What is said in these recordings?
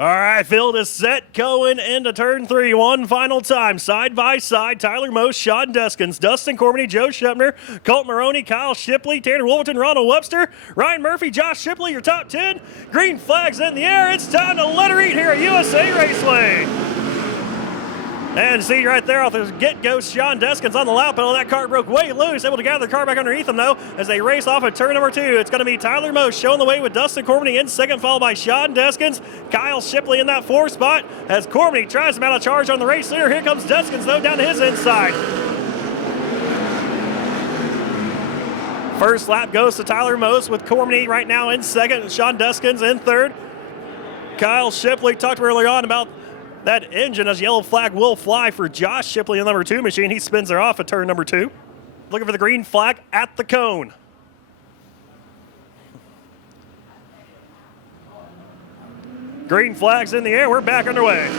All right, field is set, going into turn 3. One final time, side by side. Tyler Most, Sean Deskins, Dustin Cormany, Joe Shepner, Colt Maroney, Kyle Shipley, Tanner Wolverton, Ronald Webster, Ryan Murphy, Josh Shipley, your top 10. Green flags in the air. It's time to let her eat here at USA Raceway. And see right there off the get-go, Sean Deskins on the lap pedal. That car broke way loose, able to gather the car back underneath him, though, as they race off at turn number 2. It's going to be Tyler Most showing the way with Dustin Cormany in second, followed by Sean Deskins. Kyle Shipley in that 4th spot as Cormany tries to mount a charge on the race leader. Here comes Deskins, though, down to his inside. First lap goes to Tyler Most with Cormany right now in second, and Sean Deskins in third. Kyle Shipley talked earlier on about that engine, as yellow flag will fly for Josh Shipley in the number 2 machine. He spins her off at turn number 2. Looking for the green flag at the cone. Green flag's in the air. We're back underway.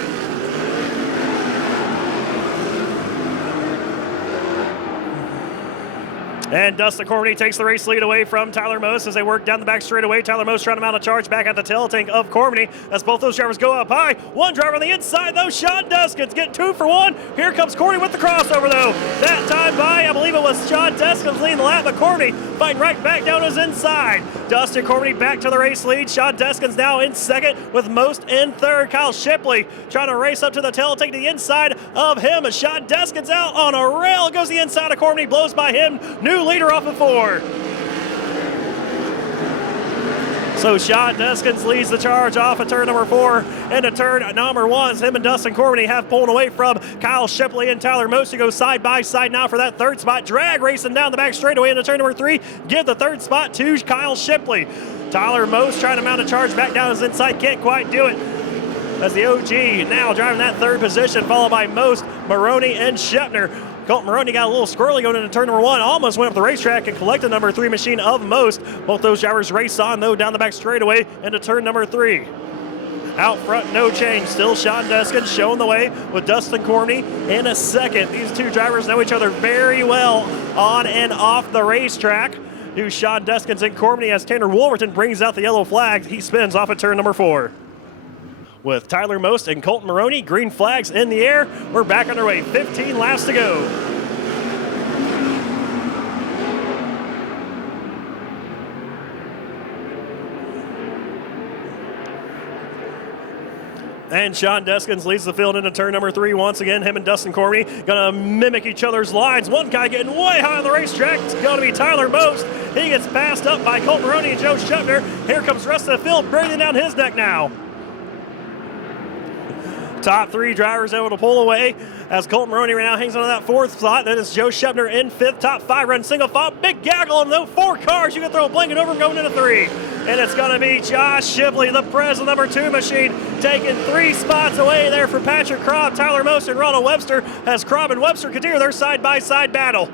And Dustin Cormany takes the race lead away from Tyler Most as they work down the back straightaway. Tyler Most trying to mount a charge back at the tail tank of Cormany as both those drivers go up high. One driver on the inside, though, Sean Deskins getting 2 for 1. Here comes Cormany with the crossover, though. That time by, I believe it was Sean Deskins leading the lap, but Cormany fighting right back down his inside. Dustin Cormany back to the race lead. Sean Deskins now in second with Most in third. Kyle Shipley trying to race up to the tail tank to the inside of him as Sean Deskins out on a rail. Goes the inside of Cormany, blows by him. New leader off of 4. So Sean Deskins leads the charge off of turn number 4 into turn number 1. Him and Dustin Cormany have pulled away from Kyle Shipley and Tyler Most to go side by side now for that 3rd spot. Drag racing down the back straightaway into turn number 3. Give the 3rd spot to Kyle Shipley. Tyler Most trying to mount a charge back down his inside. Can't quite do it. As the OG now driving that 3rd position, followed by Most, Maroney, and Shepner. Colt Maroney got a little squirrely going into turn number 1. Almost went up the racetrack and collected number 3 machine of Most. Both those drivers race on, though, down the back straightaway into turn number 3. Out front, no change. Still Sean Deskins showing the way with Dustin Cormany in a second. These 2 drivers know each other very well on and off the racetrack. Do Sean Deskins and Cormany as Tanner Wolverton brings out the yellow flag. He spins off at turn number 4. With Tyler Most and Colt Maroney, green flags in the air. We're back underway. 15 laps to go. And Sean Deskins leads the field into turn number 3 once again. Him and Dustin Cormany going to mimic each other's lines. One guy getting way high on the racetrack. It's going to be Tyler Most. He gets passed up by Colt Maroney and Joe Shepner. Here comes the rest of the field, breathing down his neck now. Top 3 drivers able to pull away as Colt Maroney right now hangs on to that 4th spot. Then it's Joe Shepner in 5th. Top 5 run single file. Big gaggle on those 4 cars. You can throw a blanket over going into 3. And it's going to be Josh Shipley, the President number 2 machine, taking 3 spots away there for Patrick Crobb, Tyler Most, and Ronald Webster as Crobb and Webster continue their side-by-side battle.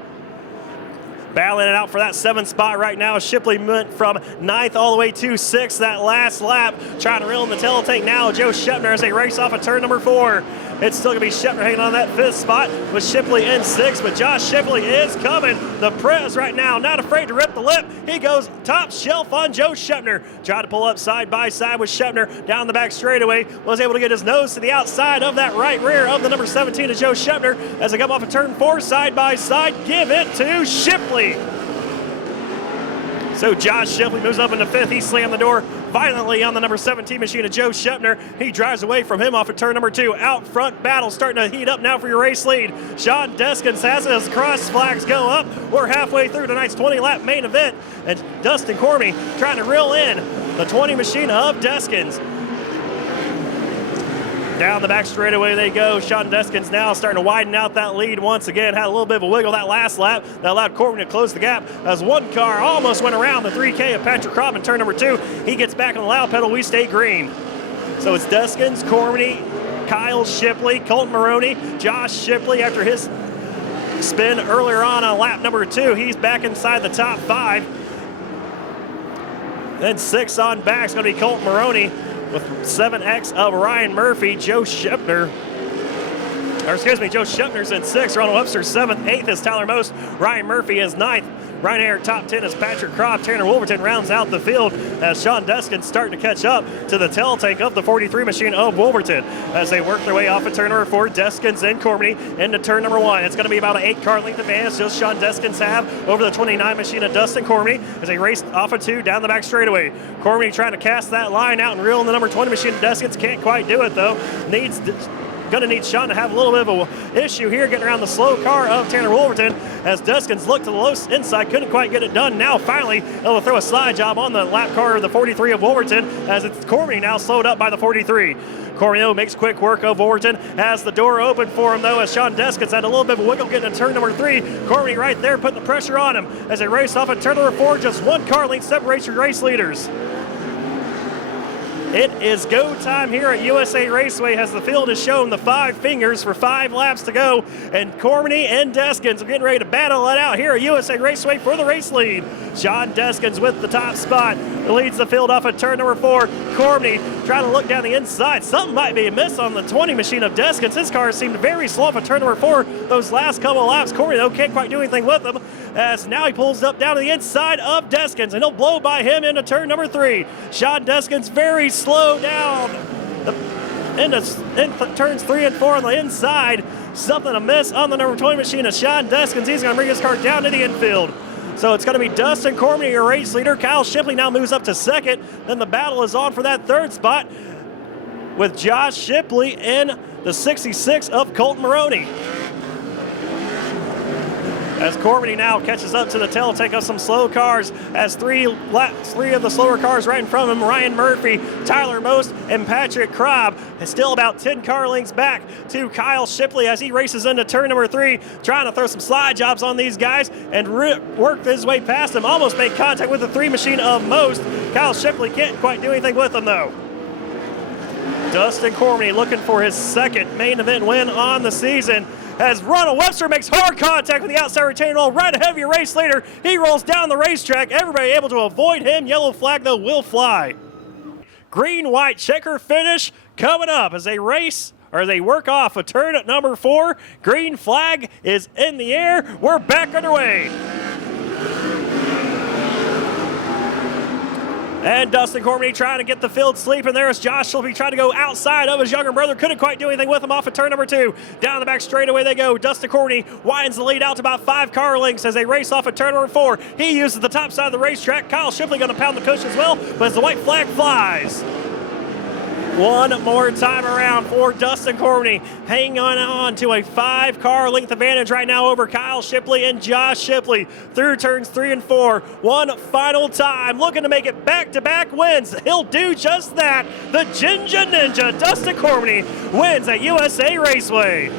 Battling it out for that 7th spot right now. Shipley went from 9th all the way to 6th that last lap. Trying to reel in the tail tank now. Joe Shepner as they race off at turn number 4. It's still going to be Shepner hanging on that 5th spot with Shipley in 6th. But Josh Shipley is coming. The Prez right now, not afraid to rip the lip. He goes top shelf on Joe Shepner. Tried to pull up side by side with Shepner down the back straightaway. Was able to get his nose to the outside of that right rear of the number 17 of Joe Shepner as they come off of turn 4 side by side. Give it to Shipley. So Josh Shipley moves up into 5th. He slammed the door violently on the number 17 machine of Joe Shepner. He drives away from him off of turn number 2. Out front battle starting to heat up now for your race lead. Sean Deskins has it as cross flags go up. We're halfway through tonight's 20-lap main event. And Dustin Cormany trying to reel in the 20 machine of Deskins. Down the back straightaway they go. Sean Deskins now starting to widen out that lead once again. Had a little bit of a wiggle that last lap. That allowed Cormany to close the gap as one car almost went around the 3K of Patrick Crobb in turn number 2. He gets back on the loud pedal. We stay green. So it's Deskins, Cormany, Kyle Shipley, Colt Maroney, Josh Shipley after his spin earlier on lap number 2. He's back inside the top 5. Then 6 on back is going to be Colt Maroney with 7X of Ryan Murphy. Joe Shepner's in 6th. Ronald Webster 7th. 8th is Tyler Most. Ryan Murphy is 9th. Right here, top 10 is Patrick Croft. Tanner Wolverton rounds out the field as Sean Deskins starting to catch up to the tail tank of the 43 machine of Wolverton as they work their way off of turn number 4. Deskins and Cormany into turn number 1. It's going to be about an 8-car length advantage just Sean Deskins have over the 29 machine of Dustin Cormany as they race off of 2 down the back straightaway. Cormany trying to cast that line out and reel in the number 20 machine of Deskins. Can't quite do it though. Going to need Sean to have a little bit of an issue here getting around the slow car of Tanner Wolverton as Deskins looked to the low inside, couldn't quite get it done. Now finally able to throw a slide job on the lap car of the 43 of Wolverton as it's Cormany now slowed up by the 43. Cormany makes quick work of Wolverton, has the door open for him though as Sean Deskins had a little bit of a wiggle getting to turn number 3. Cormany right there putting the pressure on him as they race off at turn number 4. Just 1 car length separates your race leaders. It is go time here at USA Raceway as the field has shown the 5 fingers for 5 laps to go. And Cormany and Deskins are getting ready to battle it out here at USA Raceway for the race lead. Sean Deskins with the top spot leads the field off at turn number 4. Cormany trying to look down the inside. Something might be amiss on the 20 machine of Deskins. His car seemed very slow off at turn number 4 those last couple of laps. Cormany though can't quite do anything with him as now he pulls up down to the inside of Deskins and he'll blow by him into turn number 3. Sean Deskins very slow down into turns 3 and 4 on the inside. Something amiss on the number 20 machine of Sean Deskins. He's going to bring his car down to the infield. So it's going to be Dustin Cormany, your race leader. Kyle Shipley now moves up to 2nd. Then the battle is on for that 3rd spot with Josh Shipley in the 66 of Colton Maroney. As Cormany now catches up to the tail tank of some slow cars as 3 of the slower cars right in front of him, Ryan Murphy, Tyler Most, and Patrick Crobb, is still about 10 car lengths back to Kyle Shipley as he races into turn number 3, trying to throw some slide jobs on these guys and work his way past them. Almost made contact with the 3 machine of Most. Kyle Shipley can't quite do anything with them though. Dustin Cormany looking for his 2nd main event win on the season as Ronald Webster makes hard contact with the outside retaining wall right ahead of your race leader. He rolls down the racetrack. Everybody able to avoid him. Yellow flag, though, will fly. Green-white checker finish coming up as they race or they work off a turn at number 4. Green flag is in the air. We're back underway. And Dustin Cormany trying to get the field sleeping there as Josh Shipley trying to go outside of his younger brother. Couldn't quite do anything with him off of turn number 2. Down the back straightaway they go. Dustin Cormany widens the lead out to about 5 car lengths as they race off of turn number 4. He uses the top side of the racetrack. Kyle Shipley going to pound the cushion as well, but as the white flag flies. One more time around for Dustin Cormany, hanging on to a 5 car length advantage right now over Kyle Shipley and Josh Shipley through turns 3 and 4. One final time, looking to make it back-to-back wins. He'll do just that. The Ginger Ninja, Dustin Cormany, wins at USA Raceway.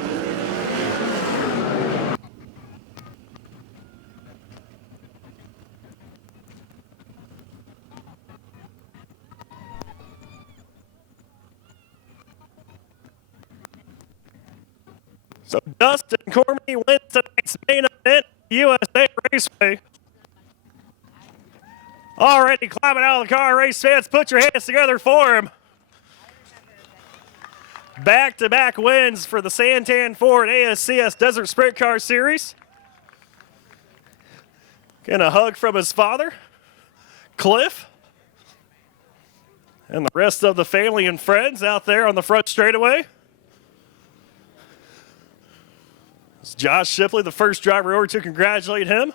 So Dustin Cormany wins tonight's main event, USA Raceway. Already climbing out of the car, race fans, put your hands together for him. Back-to-back wins for the Santan Ford ASCS Desert Sprint Car Series. Getting a hug from his father, Cliff, and the rest of the family and friends out there on the front straightaway. It's Josh Shipley, the first driver over to congratulate him.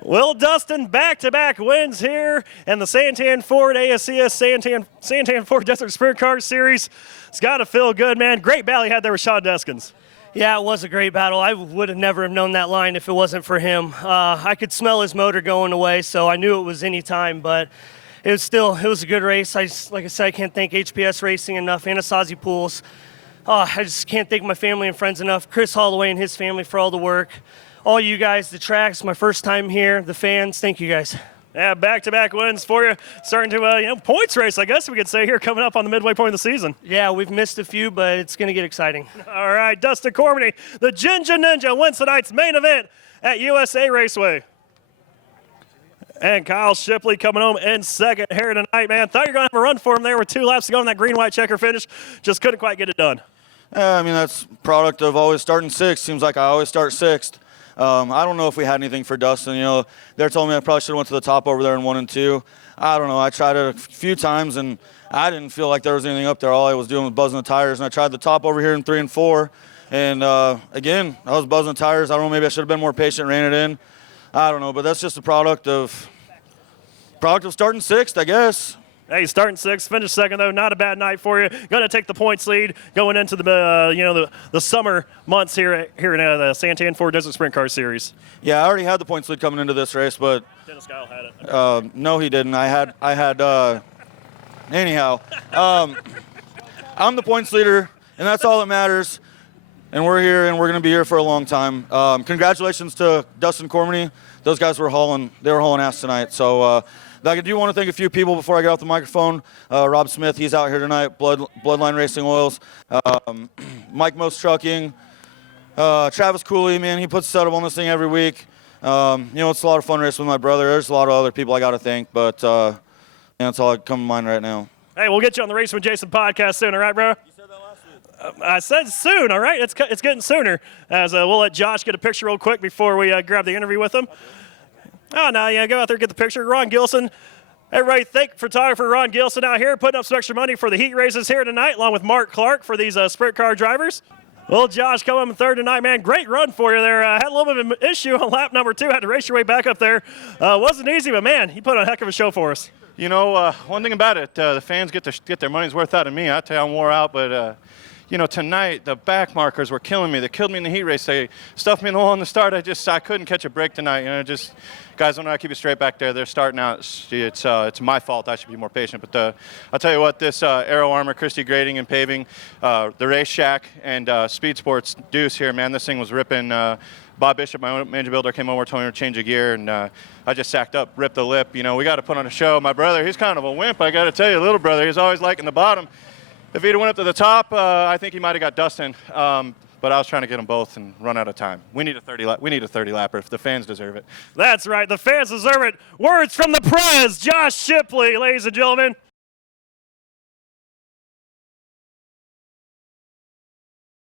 Well, Dustin, back-to-back wins here in the Santan Ford ASCS Santan Ford Desert Sprint Car Series. It's got to feel good, man. Great battle he had there with Sean Deskins. Yeah, it was a great battle. I would have never have known that line if it wasn't for him. I could smell his motor going away, so I knew it was any time, but it was a good race. Like I said, I can't thank HPS Racing enough, Anasazi Pools. I just can't thank my family and friends enough. Chris Holloway and his family for all the work. All you guys, the tracks, my first time here, the fans, thank you guys. Yeah, back-to-back wins for you. Starting to, points race, I guess we could say here, coming up on the midway point of the season. Yeah, we've missed a few, but it's going to get exciting. All right, Dustin Cormany, the Ginger Ninja, wins tonight's main event at USA Raceway. And Kyle Shipley coming home in second here tonight, man. Thought you were going to have a run for him there with 2 laps to go in that green-white checker finish. Just couldn't quite get it done. Yeah, I mean, that's product of always starting sixth. Seems like I always start sixth. I don't know if we had anything for Dustin. You know, they're telling me I probably should have went to the top over there in 1 and 2. I don't know. I tried it a few times, and I didn't feel like there was anything up there. All I was doing was buzzing the tires, and I tried the top over here in 3 and 4. And, again, I was buzzing the tires. I don't know. Maybe I should have been more patient, ran it in. I don't know. But that's just a product of starting sixth, I guess. Hey, starting sixth, finished second, though. Not a bad night for you. Going to take the points lead going into the the summer months here in the Santan Ford Desert Sprint Car Series. Yeah, I already had the points lead coming into this race, but Dennis Kyle had it. no, he didn't. Anyhow, I'm the points leader, and that's all that matters. And we're here, and we're going to be here for a long time. Congratulations to Dustin Cormany. Those guys were hauling ass tonight. So I do want to thank a few people before I get off the microphone. Rob Smith, he's out here tonight. Bloodline Racing Oils. Mike Most Trucking. Travis Cooley, man, he puts a setup on this thing every week. It's a lot of fun racing with my brother. There's a lot of other people I got to thank, but that's all that come to mind right now. Hey, we'll get you on the Racing with Jason podcast soon, all right, bro? You said that last week. I said soon, all right? It's getting sooner. As we'll let Josh get a picture real quick before we grab the interview with him. Okay. Oh, no, yeah, go out there, get the picture. Ron Gilson. Everybody, thank photographer Ron Gilson out here putting up some extra money for the heat races here tonight, along with Mark Clark for these sprint car drivers. Well, Josh coming in third tonight, man. Great run for you there. Had a little bit of an issue on lap number 2. Had to race your way back up there. Wasn't easy, but, man, he put on a heck of a show for us. You know, one thing about it, the fans get their money's worth out of me. I tell you, I'm wore out, but tonight the back markers were killing me. They killed me in the heat race. They stuffed me in the hole in the start. I couldn't catch a break tonight. Guys don't know how to keep it straight back there. They're starting out. It's my fault. I should be more patient. But I'll tell you what, this Aero Armor, Christie Grading and Paving, the Race Shack, and Speed Sports Deuce here, man, this thing was ripping. Bob Bishop, my engine builder, came over, told me to change a gear, and I just sacked up, ripped the lip. We got to put on a show. My brother, he's kind of a wimp. I got to tell you, little brother, he's always liking the bottom. If he'd went up to the top, I think he might have got Dustin. But I was trying to get them both and run out of time. We need a 30 lapper. If the fans deserve it. That's right. The fans deserve it. Words from the Prez, Josh Shipley, ladies and gentlemen.